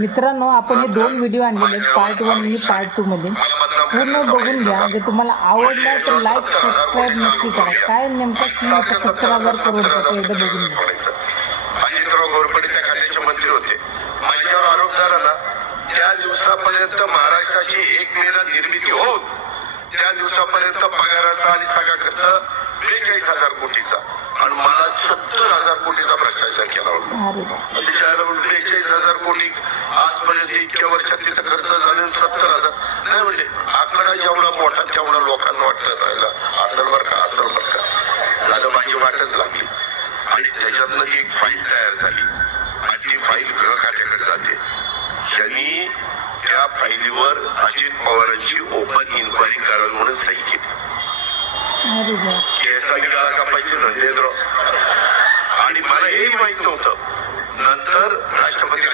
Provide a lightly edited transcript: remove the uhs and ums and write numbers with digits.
मित्रांनो, आपण हे 2 व्हिडिओ आणलेले आहेत, पार्ट 1 आणि पार्ट 2 मध्ये. पूर्ण बघून घ्या. जर तुम्हाला आवडला तर लाईक सबस्क्राईब नक्की करा. काय नेमका सीन होता 17,000 करोडचा ते एकदा बघून घ्या. अजितराव घोरपडे त्या खात्याचे मंत्री होते. माझ्यावर आरोप झाला ना, त्या दिवसापर्यंत महाराष्ट्राची 1 महिना निर्मिती होत त्या दिवसापर्यंत पगाराचा आणि सगळा खर्च 42,000 कोटीचा आणि मला 70,000 कोटीचा भ्रष्टाचार केला होता. 42,000 कोटी आजपर्यंत इतक्या वर्षात तिथं खर्च झाले 70,000 नाही. म्हणजे आकडा जेवढा मोठा तेवढा लोकांना वाटत राहिला असल बर का झालं. माझी वाटच लागली आणि त्याच्यातनं एक फाईल तयार झाली आणि ती फाईल गृह खात्याकडे जाते. त्यांनी त्या फाईलीवर अजित पवारांची ओपन इन्क्वायरी करावी म्हणून सही केली. केसांनी गाळा कापायचे नंदेंद्र आणि मला हेही माहित नव्हतं. नंतर राष्ट्रपती